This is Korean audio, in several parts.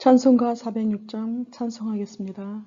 찬송가 406장 찬송하겠습니다.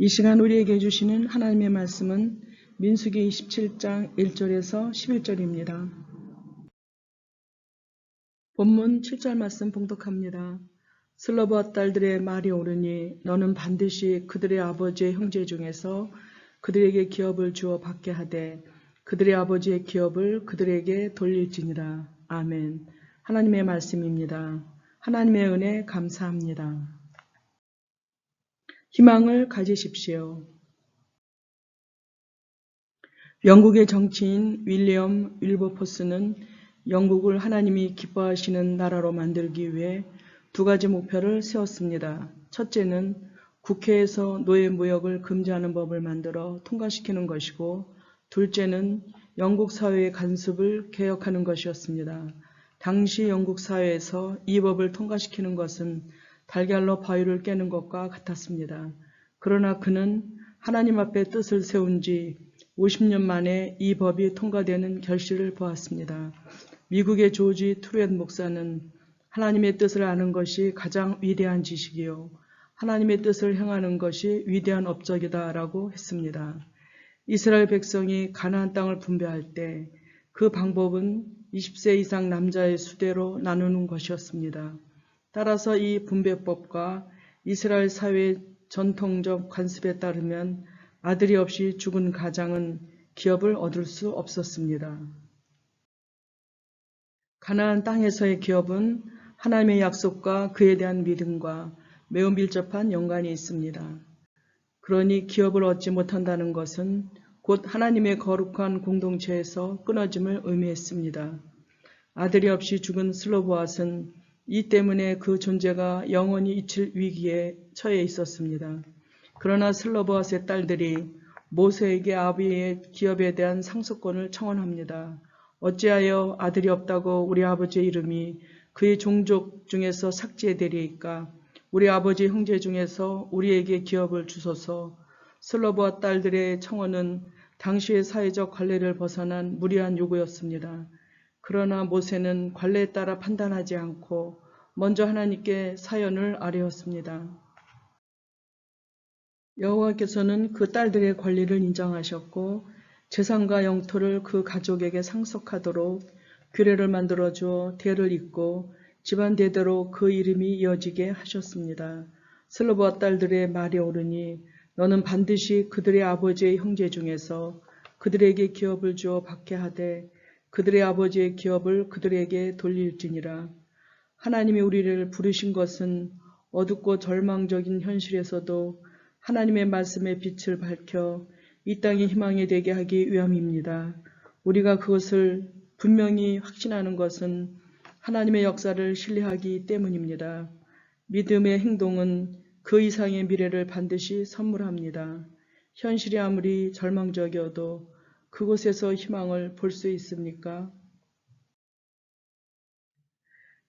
이 시간 우리에게 주시는 하나님의 말씀은 민수기 27장 1절에서 11절입니다. 본문 7절 말씀 봉독합니다. 슬로봇 딸들의 말이 옳으니 너는 반드시 그들의 아버지의 형제 중에서 그들에게 기업을 주어 받게 하되 그들의 아버지의 기업을 그들에게 돌릴지니라. 아멘. 하나님의 말씀입니다. 하나님의 은혜 감사합니다. 희망을 가지십시오. 영국의 정치인 윌리엄 윌버포스는 영국을 하나님이 기뻐하시는 나라로 만들기 위해 두 가지 목표를 세웠습니다. 첫째는 국회에서 노예 무역을 금지하는 법을 만들어 통과시키는 것이고, 둘째는 영국 사회의 간섭을 개혁하는 것이었습니다. 당시 영국 사회에서 이 법을 통과시키는 것은 달걀로 바위를 깨는 것과 같았습니다. 그러나 그는 하나님 앞에 뜻을 세운 지 50년 만에 이 법이 통과되는 결실을 보았습니다. 미국의 조지 트루엣 목사는 하나님의 뜻을 아는 것이 가장 위대한 지식이요, 하나님의 뜻을 행하는 것이 위대한 업적이다 라고 했습니다. 이스라엘 백성이 가나안 땅을 분배할 때 그 방법은 20세 이상 남자의 수대로 나누는 것이었습니다. 따라서 이 분배법과 이스라엘 사회의 전통적 관습에 따르면 아들이 없이 죽은 가장은 기업을 얻을 수 없었습니다. 가나안 땅에서의 기업은 하나님의 약속과 그에 대한 믿음과 매우 밀접한 연관이 있습니다. 그러니 기업을 얻지 못한다는 것은 곧 하나님의 거룩한 공동체에서 끊어짐을 의미했습니다. 아들이 없이 죽은 슬로보앗은 이 때문에 그 존재가 영원히 잊힐 위기에 처해 있었습니다. 그러나 슬로보앗의 딸들이 모세에게 아비의 기업에 대한 상속권을 청원합니다. 어찌하여 아들이 없다고 우리 아버지의 이름이 그의 종족 중에서 삭제되리이까? 우리 아버지 형제 중에서 우리에게 기업을 주소서. 슬로보앗 딸들의 청원은 당시의 사회적 관례를 벗어난 무리한 요구였습니다. 그러나 모세는 관례에 따라 판단하지 않고 먼저 하나님께 사연을 아뢰었습니다. 여호와께서는 그 딸들의 권리를 인정하셨고 재산과 영토를 그 가족에게 상속하도록 규례를 만들어주어 대를 잇고 집안 대대로 그 이름이 이어지게 하셨습니다. 슬로보아 딸들의 말이 옳으니 너는 반드시 그들의 아버지의 형제 중에서 그들에게 기업을 주어 받게 하되 그들의 아버지의 기업을 그들에게 돌릴지니라. 하나님이 우리를 부르신 것은 어둡고 절망적인 현실에서도 하나님의 말씀의 빛을 밝혀 이 땅의 희망이 되게 하기 위함입니다. 우리가 그것을 분명히 확신하는 것은 하나님의 역사를 신뢰하기 때문입니다. 믿음의 행동은 그 이상의 미래를 반드시 선물합니다. 현실이 아무리 절망적이어도 그곳에서 희망을 볼 수 있습니까?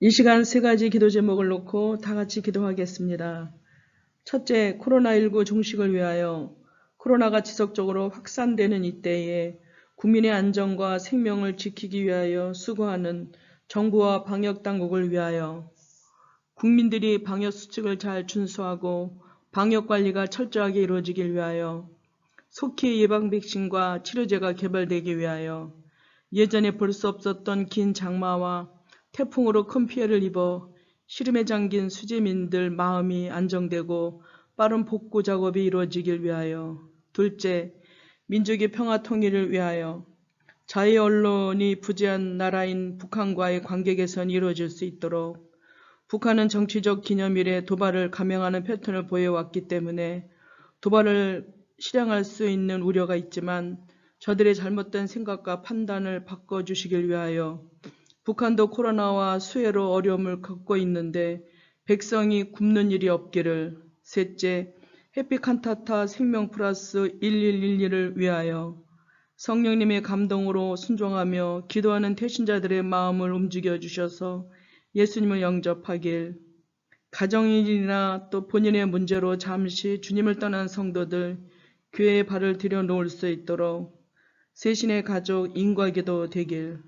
이 시간 세 가지 기도 제목을 놓고 다 같이 기도하겠습니다. 첫째, 코로나19 종식을 위하여 코로나가 지속적으로 확산되는 이때에 국민의 안전과 생명을 지키기 위하여 수고하는 정부와 방역당국을 위하여 국민들이 방역수칙을 잘 준수하고 방역관리가 철저하게 이루어지길 위하여 속히 예방 백신과 치료제가 개발되기 위하여 예전에 볼 수 없었던 긴 장마와 태풍으로 큰 피해를 입어 시름에 잠긴 수재민들 마음이 안정되고 빠른 복구 작업이 이루어지길 위하여 둘째, 민족의 평화 통일을 위하여 자유 언론이 부재한 나라인 북한과의 관계 개선이 이루어질 수 있도록 북한은 정치적 기념일에 도발을 감행하는 패턴을 보여왔기 때문에 도발을 실행할 수 있는 우려가 있지만 저들의 잘못된 생각과 판단을 바꿔주시길 위하여 북한도 코로나와 수해로 어려움을 겪고 있는데 백성이 굶는 일이 없기를. 셋째, 해피 칸타타 생명 플러스 1112를 위하여 성령님의 감동으로 순종하며 기도하는 태신자들의 마음을 움직여 주셔서 예수님을 영접하길. 가정일이나 또 본인의 문제로 잠시 주님을 떠난 성도들 교회에 발을 들여 놓을 수 있도록 세신의 가족 인과기도 되길.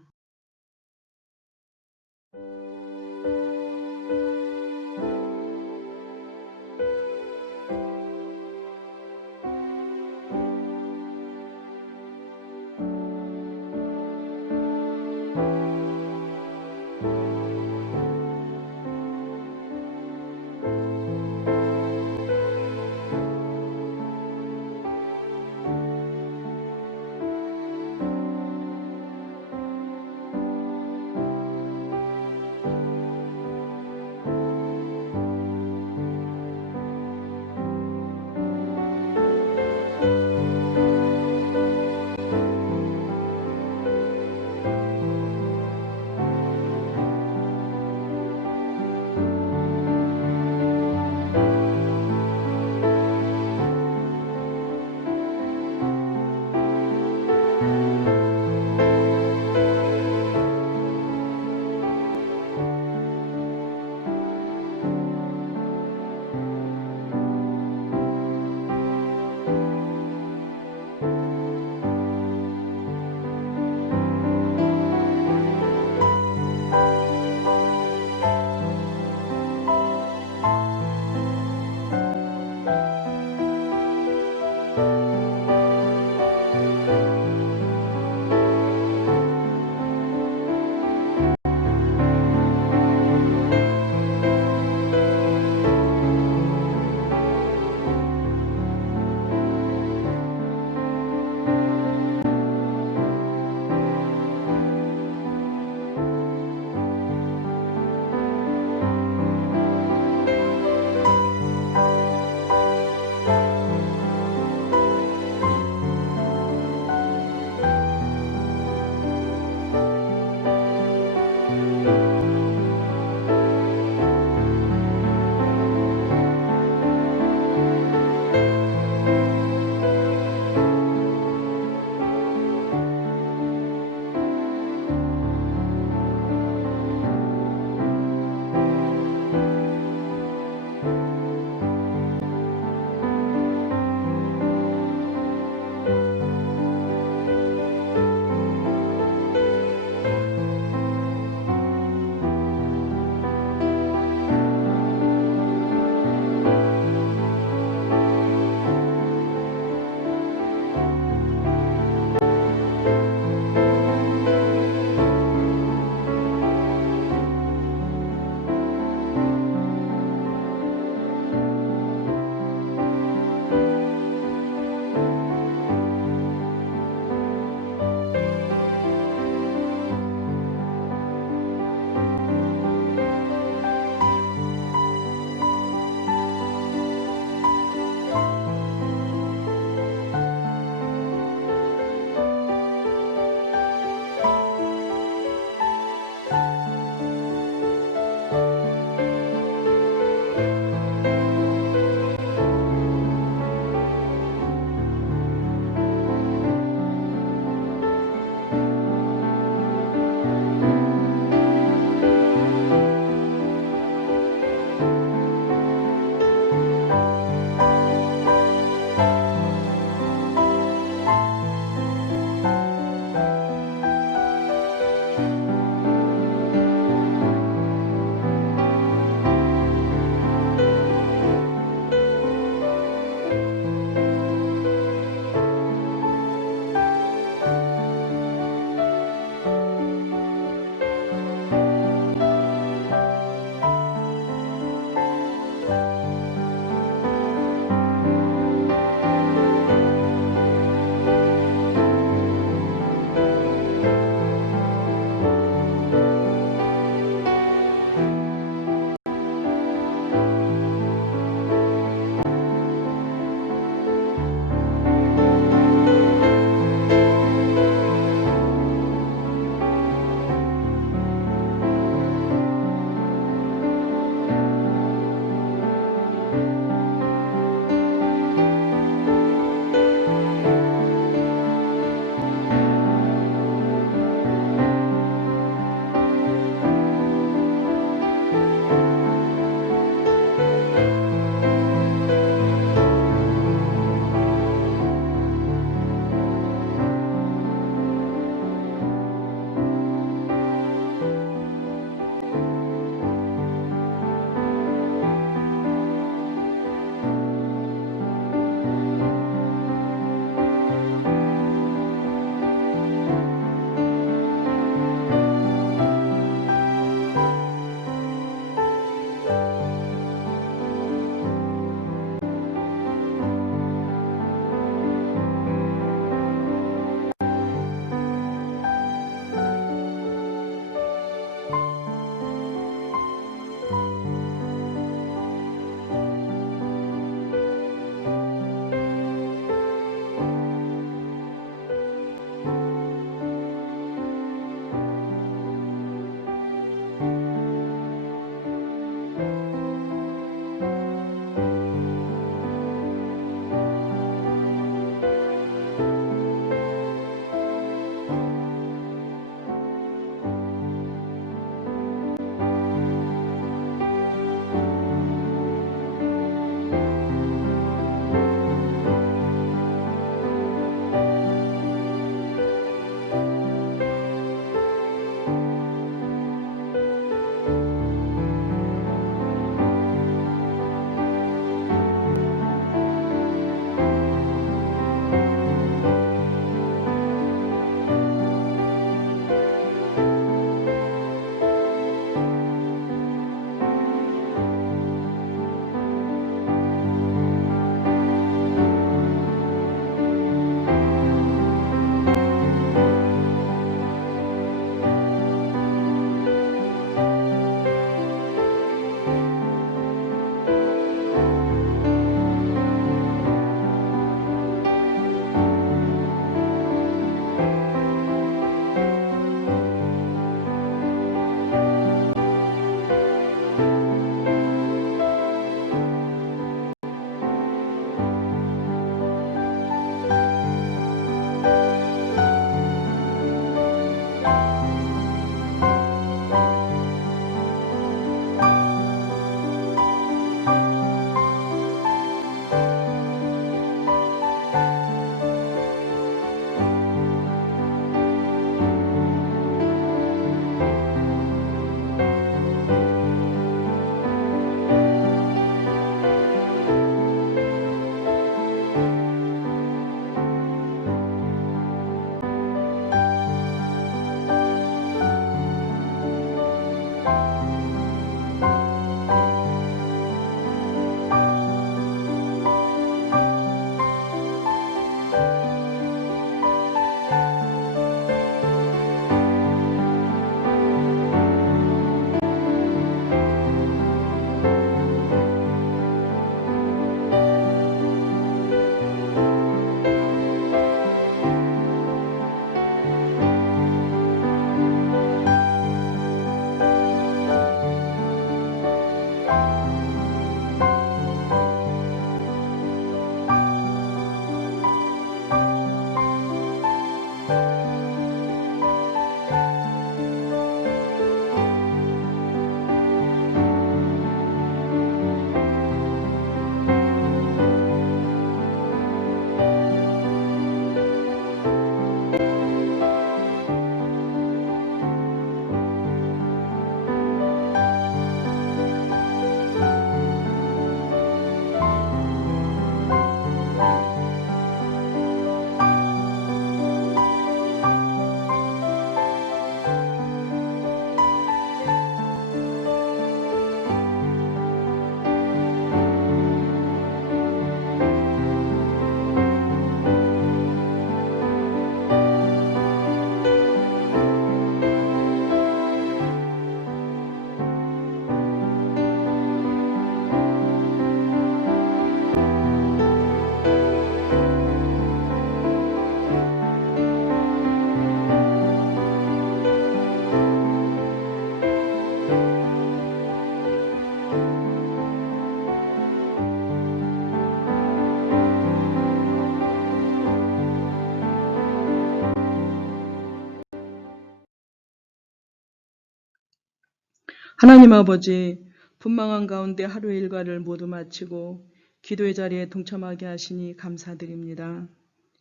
하나님 아버지, 분망한 가운데 하루의 일과를 모두 마치고 기도의 자리에 동참하게 하시니 감사드립니다.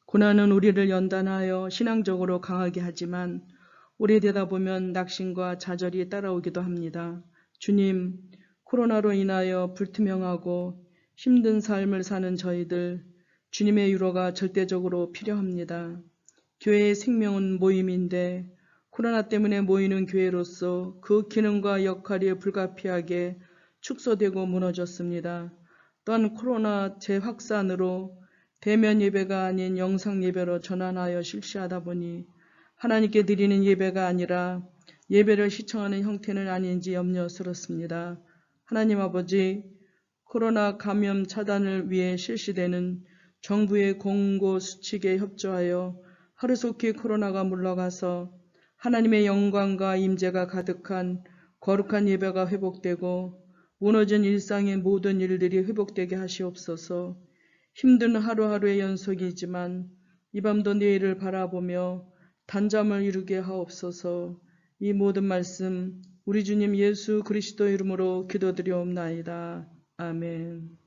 고난은 우리를 연단하여 신앙적으로 강하게 하지만 오래되다 보면 낙심과 좌절이 따라오기도 합니다. 주님, 코로나로 인하여 불투명하고 힘든 삶을 사는 저희들, 주님의 위로가 절대적으로 필요합니다. 교회의 생명은 모임인데 코로나 때문에 모이는 교회로서 그 기능과 역할이 불가피하게 축소되고 무너졌습니다. 또한 코로나 재확산으로 대면 예배가 아닌 영상 예배로 전환하여 실시하다 보니 하나님께 드리는 예배가 아니라 예배를 시청하는 형태는 아닌지 염려스럽습니다. 하나님 아버지, 코로나 감염 차단을 위해 실시되는 정부의 공고 수칙에 협조하여 하루속히 코로나가 물러가서 하나님의 영광과 임재가 가득한 거룩한 예배가 회복되고 무너진 일상의 모든 일들이 회복되게 하시옵소서. 힘든 하루하루의 연속이지만 이 밤도 내일을 바라보며 단잠을 이루게 하옵소서. 이 모든 말씀 우리 주님 예수 그리스도 이름으로 기도드리옵나이다. 아멘.